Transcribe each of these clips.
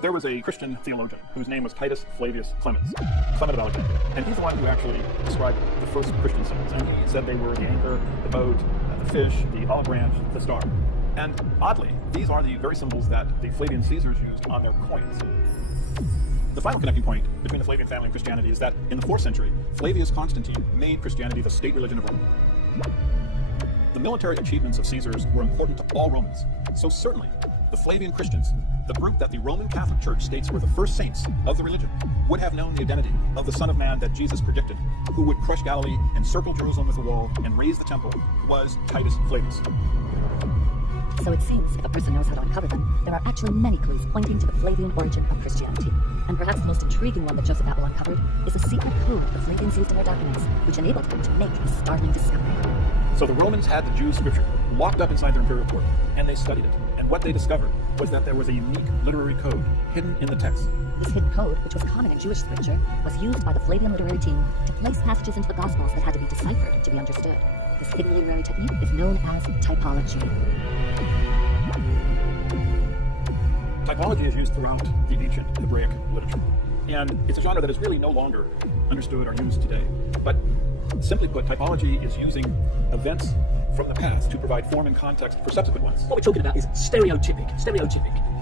There was a Christian theologian whose name was Titus Flavius Clement of Alexandria, and he's the one who actually described the first Christian symbols. And he said they were the anchor, the boat, the fish, the olive branch, the star. And oddly, these are the very symbols that the Flavian Caesars used on their coins. The final connecting point between the Flavian family and Christianity is that in the 4th century, Flavius Constantine made Christianity the state religion of Rome. The military achievements of Caesars were important to all Romans, so certainly the Flavian Christians, the group that the Roman Catholic Church states were the first saints of the religion, would have known the identity of the Son of Man that Jesus predicted, who would crush Galilee, encircle Jerusalem with a wall, and raise the temple, was Titus Flavius. So it seems, if a person knows how to uncover them, there are actually many clues pointing to the Flavian origin of Christianity. And perhaps the most intriguing one that Joseph Apple uncovered is a secret code the Flavians used in their documents, which enabled them to make this startling discovery. So the Romans had the Jews' scripture locked up inside their imperial court, and they studied it. And what they discovered was that there was a unique literary code hidden in the text. This hidden code, which was common in Jewish scripture, was used by the Flavian literary team to place passages into the Gospels that had to be deciphered to be understood. This hidden literary technique is known as typology. Typology is used throughout the ancient Hebraic literature, and it's a genre that is really no longer understood or used today. But simply put, typology is using events from the past to provide form and context for subsequent ones. What we're talking about is stereotypic.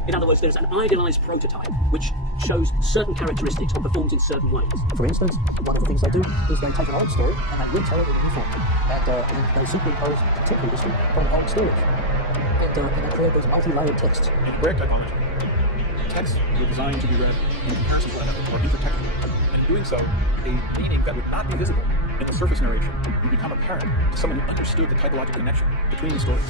In other words, there's an idealized prototype which shows certain characteristics or performs in certain ways. For instance, one of the things I do is then take an old story and I retell it in a new form. And they superimpose contemporary history on old stories. And I create these multi-layered texts. In Hebraic typology, texts were designed to be read in comparison to one another, or intertextually. And in doing so, a meaning that would not be visible in the surface narration would become apparent to someone who understood the typological connection between the stories.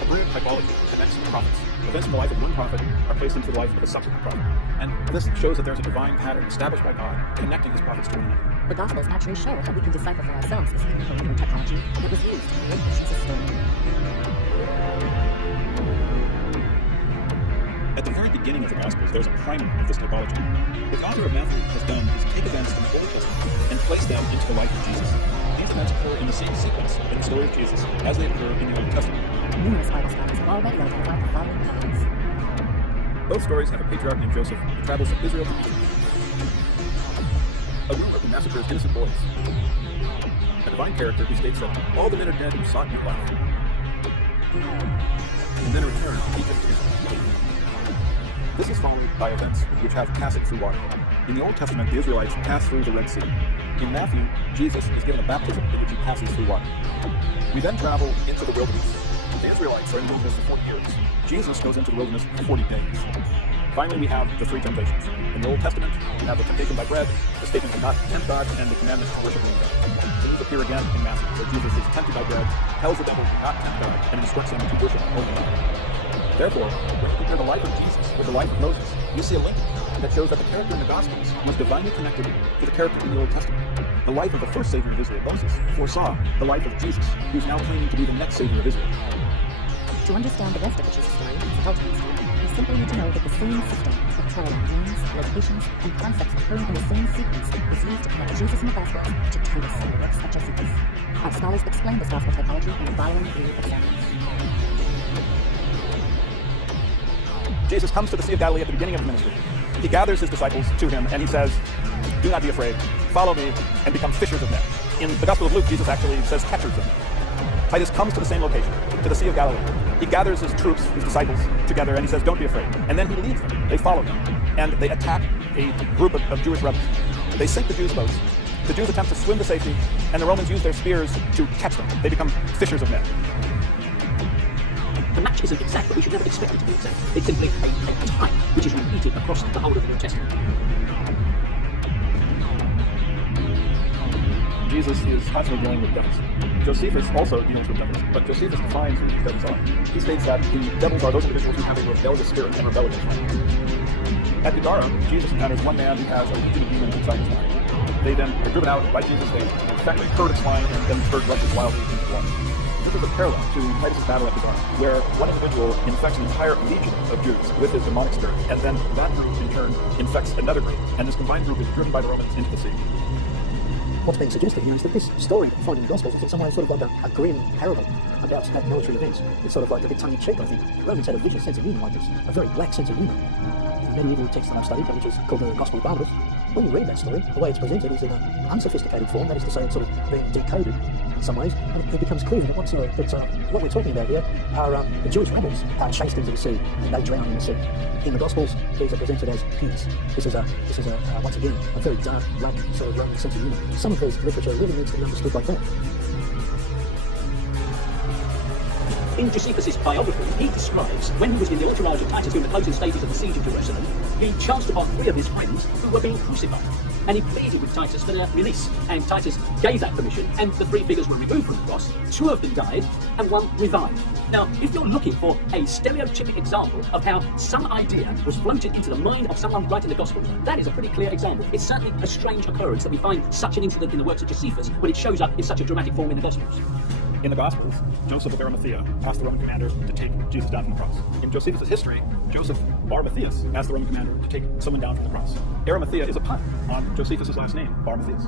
Hebraic typology connects prophets. Events in the life of one prophet are placed into the life of a subsequent prophet. And this shows that there's a divine pattern established by God connecting his prophets to one another. The Gospels actually show how we can decipher for ourselves this hidden code in typology that was used to create Jesus' story. At the very beginning of the Gospels, there's a primer of this typology. What the author of Matthew has done is take events from the Old Testament and place them into the life of Jesus. These events occur in the same sequence in the story of Jesus as they occur in the Old Testament. Numerous Bible scholars have already identified the following patterns. Both stories have a patriarch named Joseph who travels from Israel to Egypt, a ruler who massacres innocent boys, a divine character who states that all the men are dead who sought your life, and then a return to Egypt to Israel. This is followed by events which have passage through water. In the Old Testament, the Israelites pass through the Red Sea. In Matthew, Jesus is given a baptism in which he passes through water. We then travel into the wilderness. The Israelites are in the wilderness for 40 years. Jesus goes into the wilderness for 40 days. Finally, we have the 3 temptations. In the Old Testament, we have the temptation by bread, the statement to not tempt God, and the commandment to worship God. These appear again in Matthew, where Jesus is tempted by bread, tells the devil not to tempt God, and instructs him to worship only God. Therefore, when you compare the life of Jesus with the life of Moses, you see a link that shows that the character in the Gospels was divinely connected to the character in the Old Testament. The life of the first Savior of Israel, Moses, foresaw the life of Jesus, who is now claiming to be the next Savior of Israel. To understand the rest of the Jesus story and the ultimate story, we simply need to know that the same system of parallel names, locations, and concepts occurring in the same sequence is used to connect Jesus in the Gospels to Titus, of Josephus. Our scholars explain this Gospel typology in the following 3 examples. Jesus comes to the Sea of Galilee at the beginning of his ministry. He gathers his disciples to him and he says, "Do not be afraid, follow me and become fishers of men." In the Gospel of Luke, Jesus actually says catchers of men. Titus comes to the same location, to the Sea of Galilee. He gathers his troops, his disciples, together and he says, "Don't be afraid." And then he leads them. They follow him. And they attack a group of Jewish rebels. They sink the Jews' boats. The Jews attempt to swim to safety, and the Romans use their spears to catch them. They become fishers of men. The match isn't exact, but we should never expect it to be exact. It's simply a type which is repeated across the whole of the New Testament. Jesus is constantly dealing with devils. Josephus also deals with devils, but Josephus defines who these devils are. He states that the devils are those individuals who have a rebellious spirit and rebel against God. At Gadara, Jesus encounters one man who has a legion of demons inside his mind. They then are driven out by Jesus. They infect a herd of swine, and then the herd rushes wildly into the water. This is a parallel to Titus' battle at Gadara, where one individual infects an entire legion of Jews with his demonic spirit, and then that group in turn infects another group, and this combined group is driven by the Romans into the sea. what's being suggested here is that this story that we find in the Gospels is in some way sort of like a grim parable about military events. It's sort of like a bit tongue-in-cheek, I think. The Romans had a vicious sense of humour like this, a very black sense of humour. In the medieval text that I've studied, which is called the Gospel of Barnabas, when you read that story, the way it's presented is in an unsophisticated form, that is to say, it's sort of being decoded in some ways, and it becomes clear that what we're talking about here are the Jewish rebels chased into the sea, and they drown in the sea. In the Gospels, these are presented as peace. This is once again, a very dark, black sort of Roman sense of humour. Some of this literature really needs to be understood like that. In Josephus' biography, he describes when he was in the entourage of Titus during the closing stages of the siege of Jerusalem, he chanced upon 3 of his friends who were being crucified. And he pleaded with Titus for their release. And Titus gave that permission, and the 3 figures were removed from the cross. 2 of them died, and 1 revived. Now, if you're looking for a stereotypic example of how some idea was floated into the mind of someone writing the Gospel, that is a pretty clear example. It's certainly a strange occurrence that we find such an incident in the works of Josephus when it shows up in such a dramatic form in the Gospels. In the Gospels, Joseph of Arimathea asked the Roman commander to take Jesus down from the cross. In Josephus' history, Joseph Bar Matthias asked the Roman commander to take someone down from the cross. Arimathea is a pun on Josephus' last name, Bar Matthias.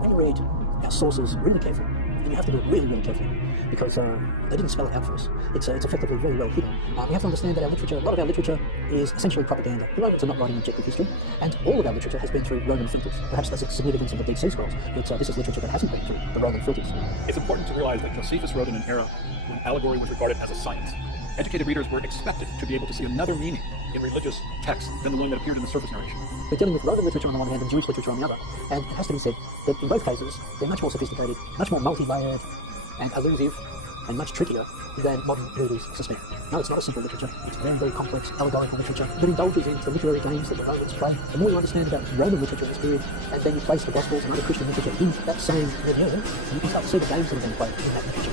When you read our sources really carefully, and you have to do it really, really carefully, because they didn't spell it out for us. It's effectively very well hidden. We have to understand that our literature, a lot of our literature is essentially propaganda. The Romans are not writing objective history, and all of our literature has been through Roman filters. Perhaps that's the significance of the Dead Sea Scrolls, but this is literature that hasn't been through the Roman filters. It's important to realize that Josephus wrote in an era when allegory was regarded as a science. Educated readers were expected to be able to see another meaning in religious texts than the one that appeared in the surface narration. We're dealing with Roman literature on the one hand and Jewish literature on the other, and it has to be said that in both cases, they're much more sophisticated, much more multi-layered, and elusive, and much trickier than modern readers suspect. No, it's not a simple literature. It's very, very complex, allegorical literature that indulges in the literary games that the Romans play. The more you understand about Roman literature in this period, and then you place the Gospels and other Christian literature in that same milieu, you can start to see the games that are being played in that literature.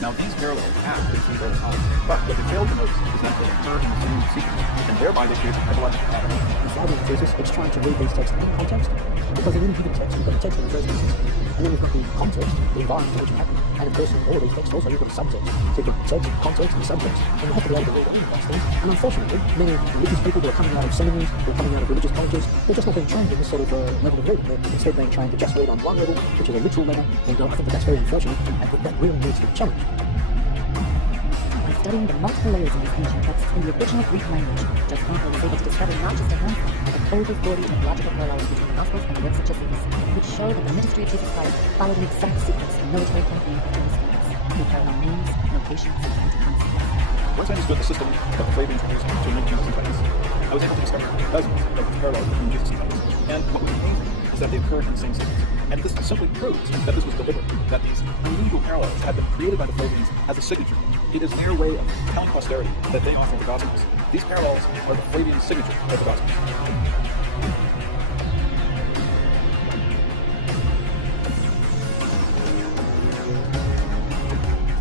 Now, these parallels have been seen very common, but what they fail to notice is that they occur in the same sequence, and thereby they create a typological pattern. If I do the thesis, it's trying to read these texts in context, because in any given text, you've got the text in the first instance, and then you've got the context, the environment in which it happened, and of course in all of these texts also you've got the subtext. So you've got text, context, and subtext, and you have to be able to read all of those things, and unfortunately, many religious people who are coming out of seminaries, who are coming out of religious colleges, they're just not being trained in this sort of level of reading. They're instead being trained to just read on one level, which is a literal level, and I think that's very unfortunate, and that really needs to be challenged. By studying the multiple layers of these ancient texts in the original Greek language, Josephus was able to discover not just a handful, but over 40 typological parallels between the Gospels and the works of Josephus, which show that the ministry of Jesus Christ followed an exact sequence of military campaign between students, through parallel names, locations, and concepts. Once I understood the system that the Flavians introduced to link Jesus and Titus, I was able to discover dozens of parallels between Jesus and Titus. And what was amazing is that they occurred in the same sequence. And this simply proves that this was deliberate, that these unusual parallels have been created by the Flavians as a signature. It is their way of telling posterity that they offer the Gospels. These parallels are the Flavian signature of the Gospels.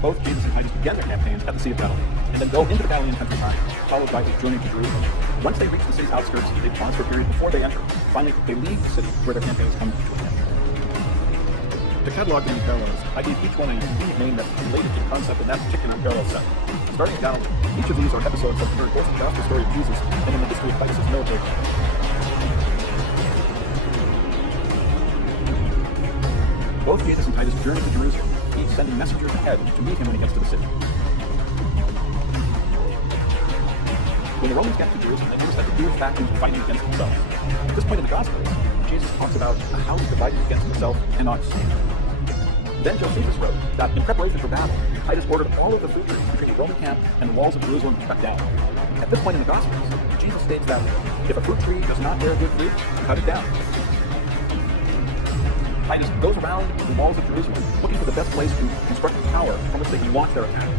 Both Jesus and Titus began their campaigns at the Sea of Galilee, and then go into the Galilean countryside, followed by a journey to Jerusalem. Once they reach the city's outskirts, they pause for a period before they enter. Finally, they leave the city where their campaigns come to an end. To catalog these parallels, I gave each one a unique name that related to the concept in that particular parallel set. Starting in Galilee, each of these are episodes that occurred both in the gospel story of Jesus and in the history of Titus' military campaign. Both Jesus and Titus journeyed to Jerusalem, each sending messengers ahead to meet him when he gets to the city. When the Romans get to Jerusalem, they notice that the Jewish factions are fighting against themselves. At this point in the Gospels, Jesus talks about how he's divided against himself and us. Then Josephus wrote that in preparation for battle, Titus ordered all of the fruit trees between the Roman camp and the walls of Jerusalem to cut down. At this point in the Gospels, Jesus states that if a fruit tree does not bear good fruit, cut it down. Titus goes around the walls of Jerusalem looking for the best place to construct a tower from which they can launch their attack.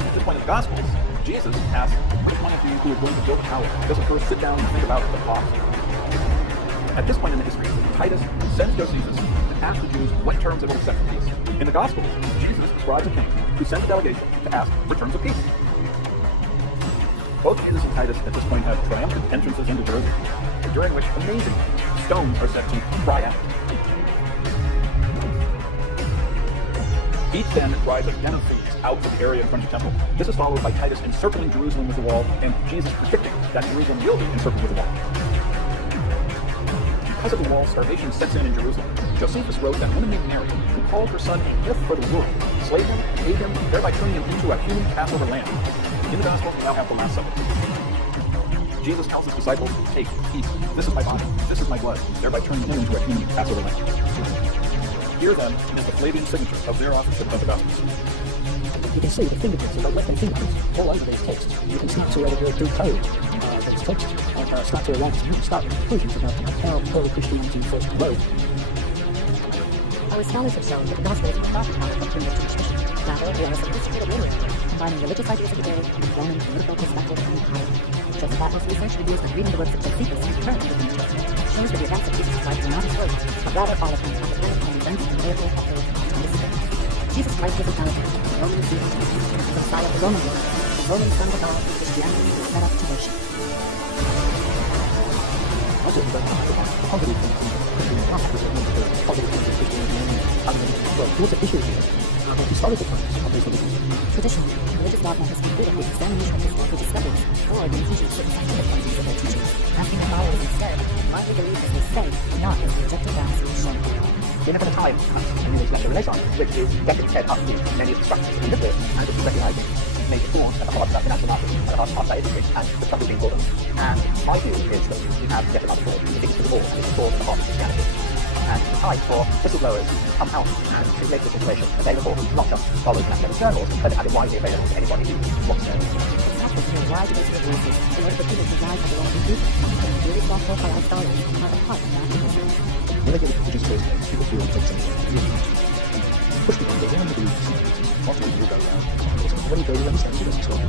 At this point in the Gospels, Jesus asks which one of you who is going to build a tower doesn't first sit down and think about the cost. At this point in the history, Titus sends Josephus to ask the Jews what terms they will accept for peace. In the Gospels, Jesus describes a king who sent a delegation to ask for terms of peace. Both Jesus and Titus at this point have triumphant entrances into Jerusalem, during which, amazingly, stones are set to cry out. Each then drives a den of thieves out to the area in front of the temple. This is followed by Titus encircling Jerusalem with a wall, and Jesus predicting that Jerusalem will be encircled with a wall. Because of the wall, starvation sets in Jerusalem. Josephus wrote that woman named Mary, who called her son a gift for the world, slaved him, ate him, thereby turning him into a human Passover lamb. In the Gospels, we now have the Last Supper. Jesus tells his disciples, take, eat, this is my body, this is my blood, thereby turning him into a human Passover lamb. Here then is the Flavian signature of their authorship of the Gospels. You can see the fingerprints, the left-hand fingerprints, all over these texts. You can start to decode these texts and start to arrive to start with conclusions about how early Christianity first arose. Our scholars have shown that the Gospels are not counted from Jewish tradition. Rather, they are sophisticated literature, combining religious ideas of the day with Roman political perspective and power. Joseph Atlas' research reveals that reading the works of Josephus concurrent with the New Testament shows that the events of Jesus' life do not explode, but rather follow him at the time and events and miracle occurred in this event. Jesus Christ was incarnate, the Roman Caesar, the Messiah of the Roman world, the Roman Son of God, whom Christianity was set up to worship. Also, the positive things in Christian past, the positive things in Christianity, well, lots of issues here, but historical terms of these religions. Traditionally, religious dogma has concluded the examination of historical discoveries or the inclusion of certain scientific findings of their teachings, asking their followers instead why they believe as they say, not as projected facts shown. We live in a time in which the Renaissance, which is getting set up in many of the structures we live with, and which is recognizing major forms at the heart of our financial market, at the heart of our industry, and the structure being called them. And my view is that we have yet another form, the ticket to the ball, and it's the form at the heart of Christianity. And it's time for whistleblowers to come out and to make this information available, not just scholars and academic journals, but to have it widely available to anybody who wants to know. Examples here why do these releases in order for people to rise to their own conclusions, but really thoughtful by our scholars are a part of that activism. When they get into religious space, people feel like something push people to learn to do this. What do you do about that? When you go to understand the story,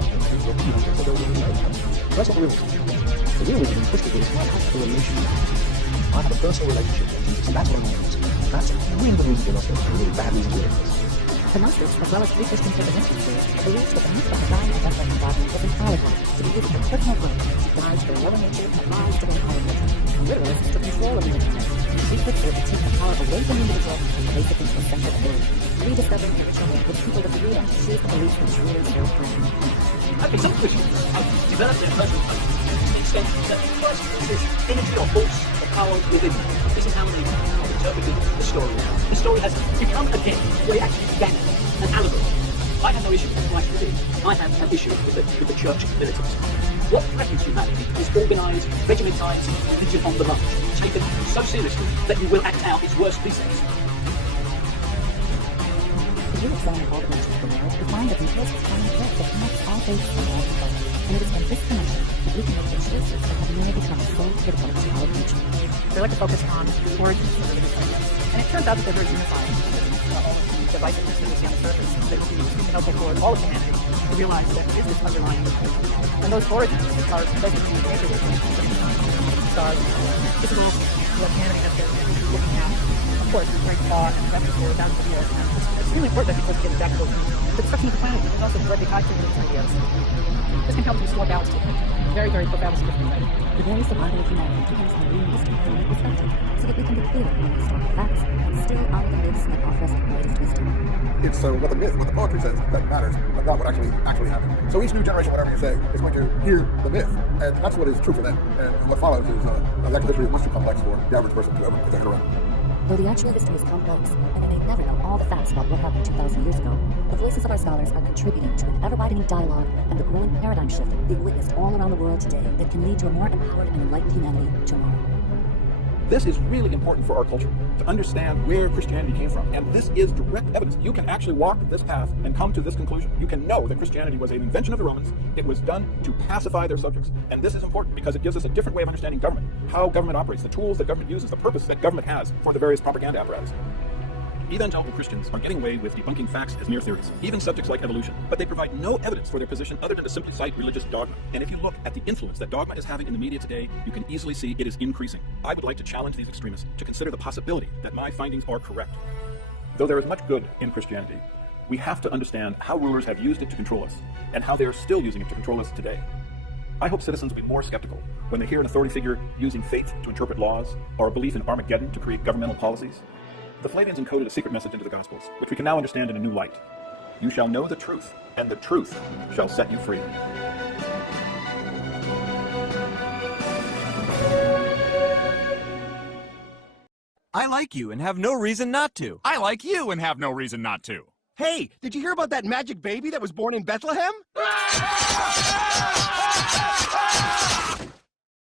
that's what the real reason. The real reason we push people is not a relationship. I have a personal relationship with Jesus. That's what I want. That's really the reason we're not a really bad reason to do this. The Gnostics, as well as pre-Christian Protestant believed that the myth of the dying and resurrected body was empowered one to be used for personal growth, to die to their lower nature and rise to their higher nature. Literalists took control of religion. Secrets were to take the power away from the individual and place it into the center of the world, rediscovering the ritual with people the freedom to choose the beliefs which truly serve them. Okay, some Christians have developed their personal faith to the extent that because this energy or force or power within them, this is how they have interpreted the story. The story has become again where it actually began, an allegory. I have no issue with right to be. I have an issue with the church militants. What threatens humanity is organised, regimentized religion on the march, taken so seriously that you will act out its worst precepts. If you examine all the religions of the world, you find that the most common thread that connects all faiths and all people. And it is from this connection that we can make the choices that have merely become so critical to our future. They like to focus on origins of religious ideas. And it turns out that they're very unified. The divisiveness that we see on the surface that will be helpful for all of humanity to realize that there is this underlying and those origins are presently integrated with stars. This is all what humanity has been looking at. Of course, there's great thought and reference here down to the earth. And it's really important that people get back to the destruction of the planet and also directly tied to religious ideas. This can help to restore balance to it. Very, very profound significant way. The very survival of humanity depends on being historically perspective, so that we can be clear on the historical facts and still honor the myths that offer us the greatest wisdom. It's what the myth, what the poetry says, that matters, but not what actually happened. So each new generation, whatever you say, is going to hear the myth, and that's what is true for them. And what follows is that history is much too complex for the average person to ever get their head around. Though the actual history is complex, and we may never know all the facts about what happened 2,000 years ago, the voices of our scholars are contributing to an ever-widening dialogue and the growing paradigm shift being witnessed all around the world today that can lead to a more empowered and enlightened humanity tomorrow. This is really important for our culture, to understand where Christianity came from. And this is direct evidence. You can actually walk this path and come to this conclusion. You can know that Christianity was an invention of the Romans. It was done to pacify their subjects. And this is important because it gives us a different way of understanding government, how government operates, the tools that government uses, the purpose that government has for the various propaganda apparatus. Evangelical Christians are getting away with debunking facts as mere theories, even subjects like evolution, but they provide no evidence for their position other than to simply cite religious dogma. And if you look at the influence that dogma is having in the media today, you can easily see it is increasing. I would like to challenge these extremists to consider the possibility that my findings are correct. Though there is much good in Christianity, we have to understand how rulers have used it to control us, and how they are still using it to control us today. I hope citizens will be more skeptical when they hear an authority figure using faith to interpret laws, or a belief in Armageddon to create governmental policies. The Flavians encoded a secret message into the Gospels, which we can now understand in a new light. You shall know the truth, and the truth shall set you free. I like you and have no reason not to. I like you and have no reason not to. Hey, did you hear about that magic baby that was born in Bethlehem?